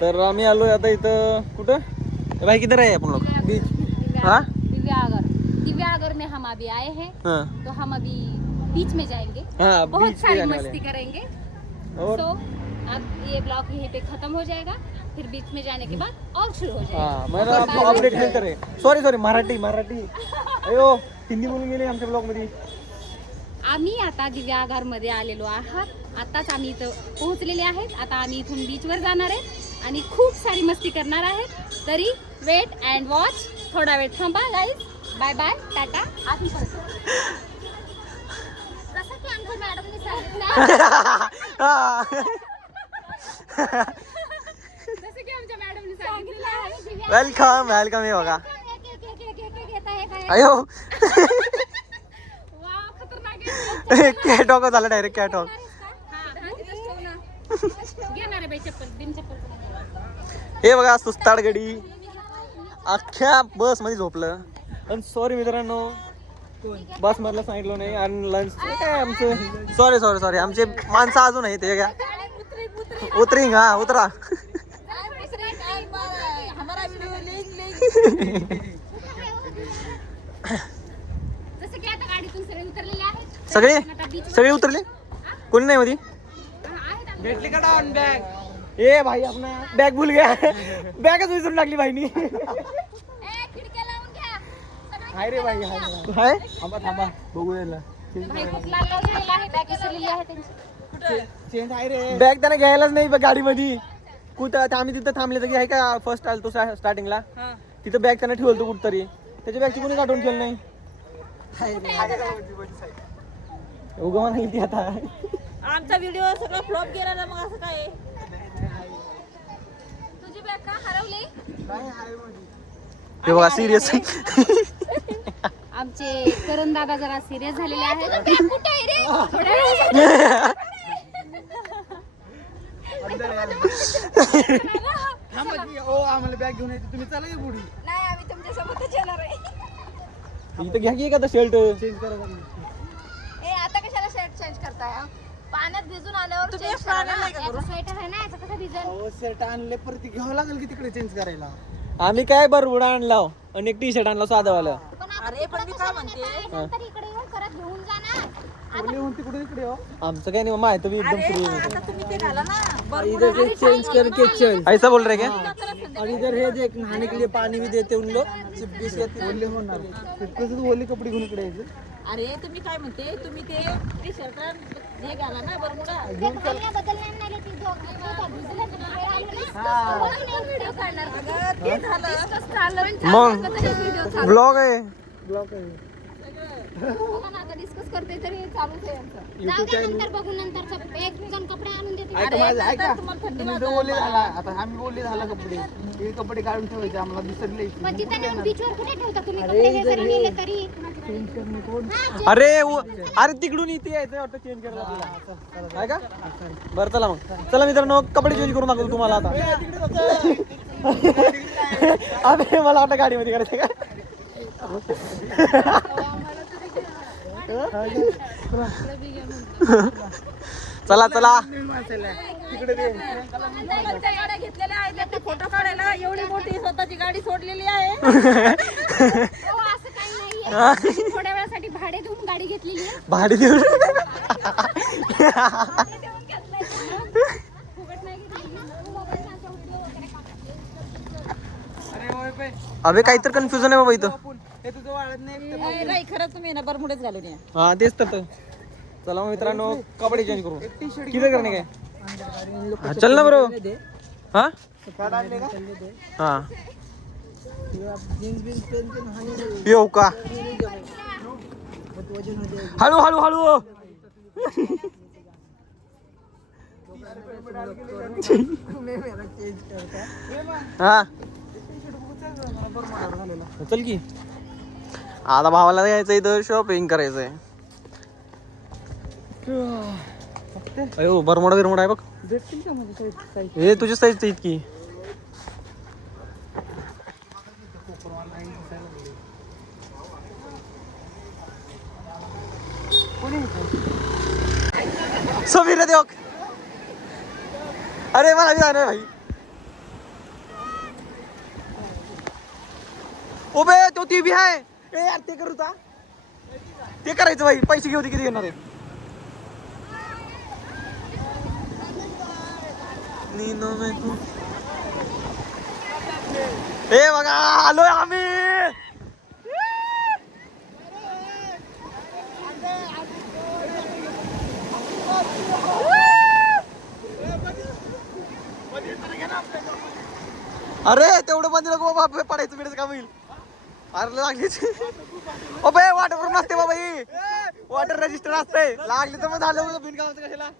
तर आम्ही आलोय आता इथं कुठं भाई किधर आहे आपण लोग बीच दिव्यागर में हम अभी आए हैं तो हम अभी बीच में जाएंगे बहुत सारी मस्ती करेंगे तो अब ये ब्लॉग यहीं पे खत्म हो जाएगा फिर बीच में जाने के बाद और शुरू हो जाएगा मला अपडेट मिळतं रे सॉरी मराठी अयो हिंदी बोलून गेले आमच्या ब्लॉग मध्ये आम्ही आता दिव्याघर मध्ये आलेलो आहात आताच आम्ही इथं पोहोचलेले आहेत आता आम्ही इथून बीचवर जाणार आहे आणि खूप सारी मस्ती करणार आहेत तरी वेट अँड वॉच थोडा वेळ थांबा गाईज बाय बाय टाटा आधी जसं की आमच्या मॅडमने सांगितलं वेलकम हे बघा अयो कॅटवॉक झाला डायरेक्ट कॅटवॉक हे बघा सुस्ताड गडी अख्ख्या बस मध्ये झोपलं आणि सॉरी मित्रांनो बस मधलं सांगितलं नाही आणि लंच काय आमचं सॉरी आमचे माणसं अजून आहे ते का उतरिंग हा उतरा सगळे उतरले कोणी नाही मध्ये भेटली का डाऊन बॅग ए भाई अपना बॅग भूल गया बॅगच विसरून टाकली भाईनी हाय रे भाई हाय थांबा बघू यायला बॅग त्याने घ्यायलाच नाही गाडीमध्ये कुठं आम्ही तिथं थांबले तर आहे का फर्स्ट आलो तो स्टार्टिंगला तिथं बॅग त्याने ठेवलं कुठतरी त्याच्या बॅगची कोणी काढून केलं नाही उगमा नाही ती आता आमचा व्हिडिओ सगळा फ्लॉप गेला ना मग असं काय तुझी बॅग का हरवली हे बघा सिरियस आमचे करण दादा जरा सिरियस झालेले आहेत आम्हाला बॅग घेऊन येते तुम्ही चला पुढे नाही आम्ही तुमच्या सोबतच येणार आहे इथं घ्या की एखादा शर्ट चेंज करा आता कशाला शर्ट चेंज करताय पाण्यात भिजून आल्यावर तुम्ही स्वेटर आहे ना याचं कसं भिजल शर्ट आणले परत घ्यावं लागेल की तिकडे चेंज करायला आम्ही काय बरमुडा आणला आणि एक टी शर्ट आणला साधावाला अरे पण मी काय म्हणते नंतर इकडे येऊन परत घेऊन जाणार तिकडे आमचं काय नाही माहिती मी एकदम फ्री आता तुम्ही ते घाला ना इधर से चेंज करके चल ऐसा बोल रहे क्या और इधर है देख नहाने के लिए पानी भी देते उन लोग चिपकिस ओले होणार चिपकिस ओले कपडे घेऊन इकडे यायचे अरे तुम्ही काय म्हणते तुम्ही ते टी शर्ट हे घाला ना बरमुडा मग ब्लॉग आहे डिस्कस करते तरी चालूच आहे जाऊ दे नंतर बघू नंतरचा एक जण कपडे आणून देते ओले झाला आता आम्ही ओले झाला कपडे हे कपडे काढून ठेवायचे आम्हाला दिसले पण तिथे नेऊन बीचवर कुठे ठेवता तुम्ही कपडे हे जर नेले तरी अरे तिकडून इथे यायचं वाटतं चेंज करायला आपल्याला आहे का बरं चला मग चला मित्रांनो कपडे चेंज करून दाखवतो तुम्हाला आता अरे मला वाटतं गाडीमध्ये करायचं का चला तिकडे गाड्या घेतलेल्या आहेत फोटो काढायला एवढी मोठी स्वतःची गाडी सोडलेली आहे असं काही नाहीये थोड्या वेळासाठी भाडे देऊन गाडी घेतलेली आहे भाडे देऊन अबे काहीतरी कन्फ्युजन आहे बाबा इथं हे तुझं वाढत नाही खरंच तुम्ही ना बरमुडेच घालून या हा तेच तर चला मग मित्रांनो कपडे चेंज करू किती करणे काय हा, चल ना बरो हा हा येऊ का हळू हा चल की आता भावाला यायचं इथं शॉपिंग करायचंय अयो बरमोडा आहे बघ भेटतील का म्हणजे हे तुझी साईज इतकी समीर देव अरे मला भी जाना है भाई. उबे तो ती भी आहे. ए यार ते करू का? ते करायचं भाई. पैसे घेऊ दे किती घेणार आहे. नीनो में तू. ए बघा आलोय आम्ही. अरे तेवढं मध्ये नको बाबा पडायचं बिडायचं का होईल. अरे लागली अबे वॉटर नसते बाबा ही. वॉटर रजिस्टर असते. लागली तर मग झालं बिनकामाचं कशाला.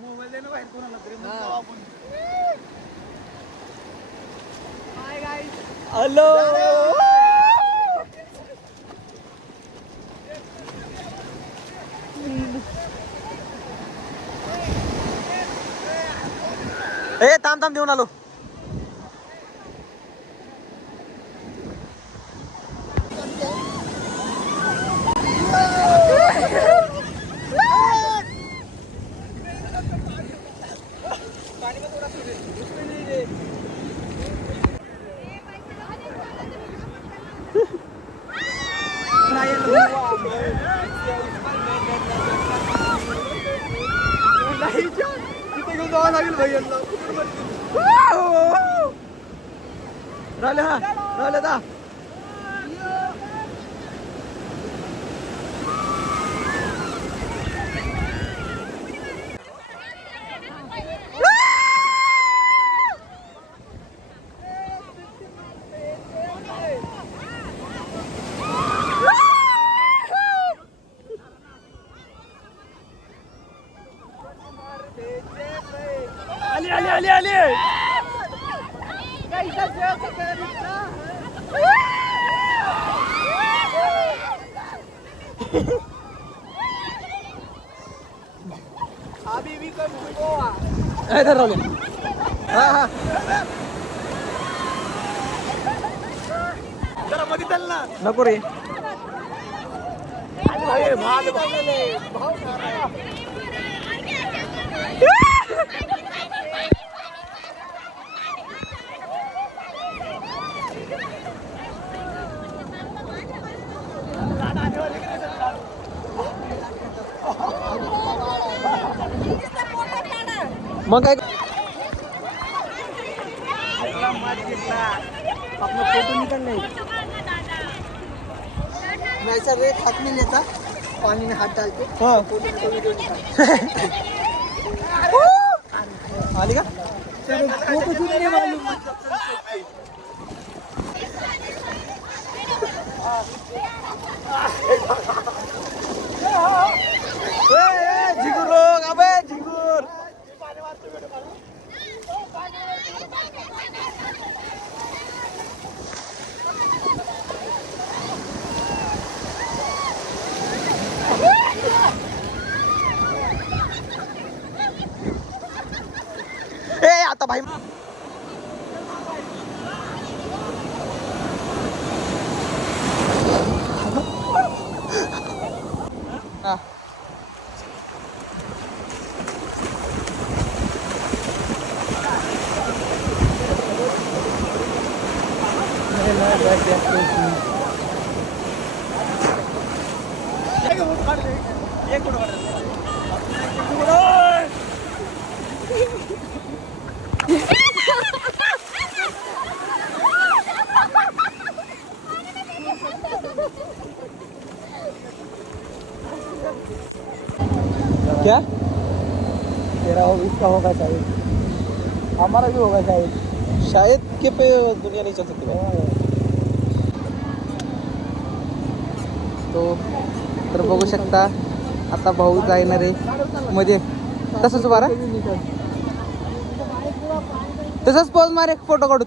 मोबाईल दे ना बाहेर कोणाला तरी. हॅलो ए थांब थांब देऊन आलो. राहिलं दा. आली आली आली आली. जरा मध्ये चल ना. नको रे. मग काय आपला फोटो निकल नहीं. वैसा रेत हाथ में लेता, पानी में हाथ डाल के फोटो वीडियो निकाल. आली का. फोटो शूट नहीं मालूम. झिगूर लोग अबे झिगूर. ए आता भाई क्या तेरा हो, इसका होगा शायद, हमारा भी होगा शायद. शायद के पे दुनिया नहीं चल सकती भाई. तो तर बघू शकता आता भाऊ जाणार आहे मध्ये. तसंच बारा तसंच पोज मार एक फोटो काढू.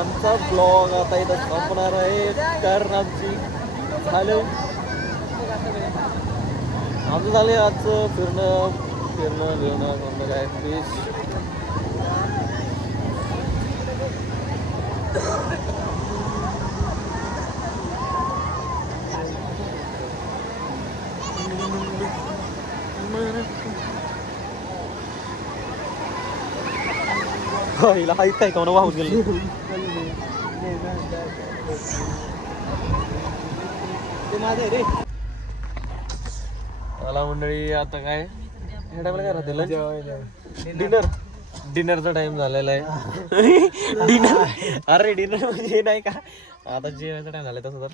आमचा ब्लॉग आता इथं संपणार आहे कारण आमची झालं आमचं झाले आजचं फिरणं समजा काय फिश हिला हाईत काय का वाहून गेलं ते माझं आहे रे. मला मंडळी आता काय ह्या टाइमला काय राहते डिनरचा टाइम झालेला आहे डिनर अरे डिनर म्हणजे नाही का आता जेवायचा टाइम झालाय तसं तर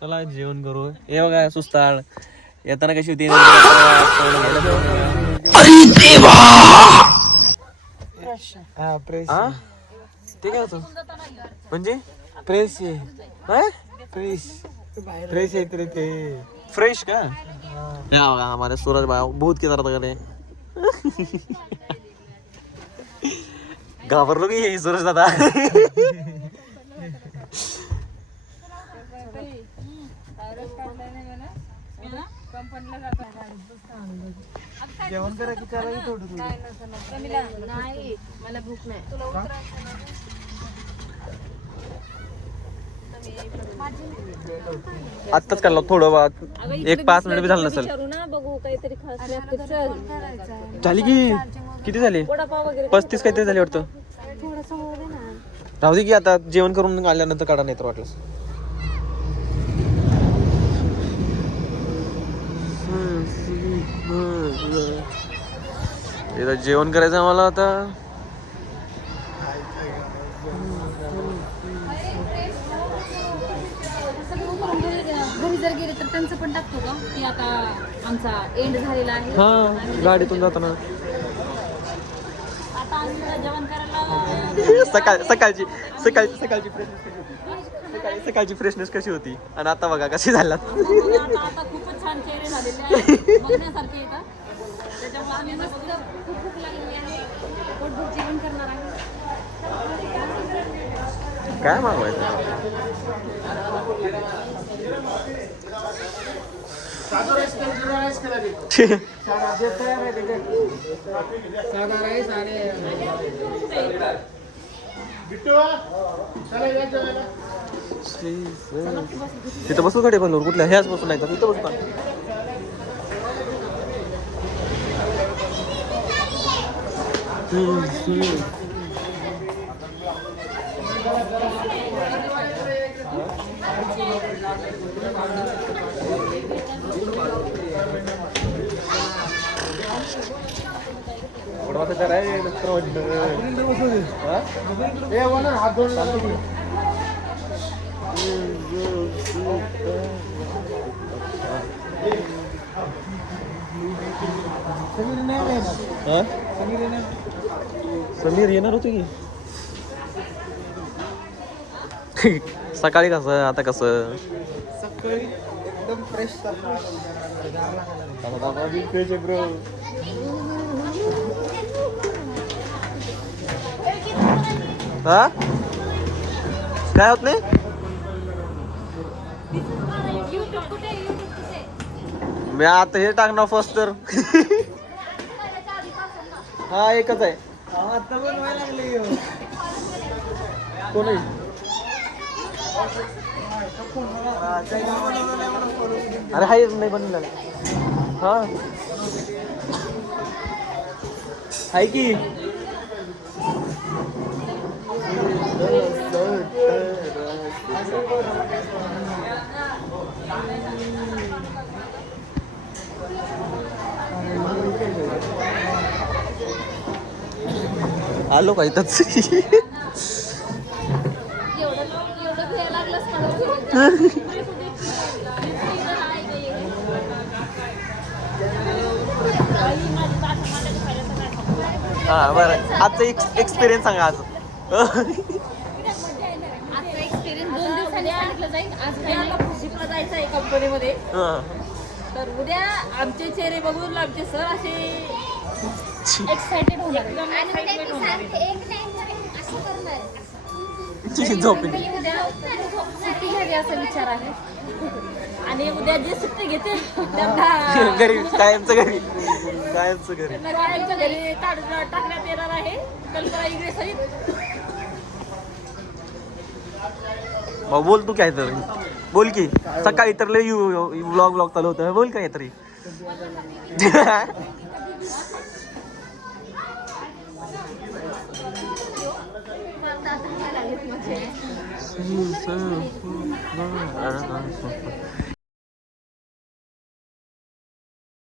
चला जेवण करू हे बघा सुस्ताळ येताना कशी होती हा प्रेस ते काय होतं म्हणजे प्रेस आहे काय प्रेस प्रेस आहे रे ते फ्रेश का या बघा हमारे सूरज भाई बहुत की तरह करे घाबरलो की हे सूरज दादा जेवण करा की चला थोडं नाही मला भूक नाही आत्ताच काढलो थोडं एक 5 मिनिट बी झालं नसेल ना बघू काहीतरी खास झाली की किती झाली 35 काहीतरी झाली वाटतं राहू दे की आता जेवण करून आल्यानंतर काढा नाही तर वाटलं इथं जेवण करायचं आम्हाला आता घरी जर गेले तर त्यांचं पण टाकतो का की आता आमचा एंड झालेला आहे हा गाडीतून जाताना आता आम्ही जेवण करायला सकाळची फ्रेशनेस कशी होती आणि आता बघा कशी झाला आता खूपच छान चेहरे झालेले आहेत बघण्यासारखे येतात त्याच्यामुळे आम्ही मस्त खूप भूक लागलेली आहे पोटभर जेवण करणार आहे काय मागवायचं तिथं बसू गाडी बनवून कुठल्या ह्याच बसून नाही तर तिथं बसू का हात धुवून समीर येणार होतो की सकाळी कसं आता कसं सकाळी एकदम फ्रेश ब्रो हा काय होत नाही मी आता हे टाकणार फर्स्ट तर हा एकच आहे आता बनवायला लागले कोण अरे हाय नाही बनवलं हा हाय की आलो का इथंच हा बरं आजचा एक्सपिरियन्स सांगा आज आजचा एक्सपिरियन्स 2 दिवसांनी नाशिकला जाईल आज मी काही आता नाही. नाशिकला जायचं आहे कंपनीमध्ये. हा. तर उद्या आमचे चेहरे बघून आमचे सर असे एक्साइटेड होणार आहे. एकदम excitement होणार आहे. झोपेल. मी उद्या सुट्टी घ्यावी असा विचार आहे. आणि उद्या जे सुट्टी घेते त्यांना घरी कायमचं घरी कायमचं घरी. त्यांना गाड्यांच्या घरी टाकण्यात येणार आहे कल्पना इंगळे सहित. भाऊ बोल तू काय तर बोल की सकाळी तर लय व्लॉग चालू होतं बोल काय तरी.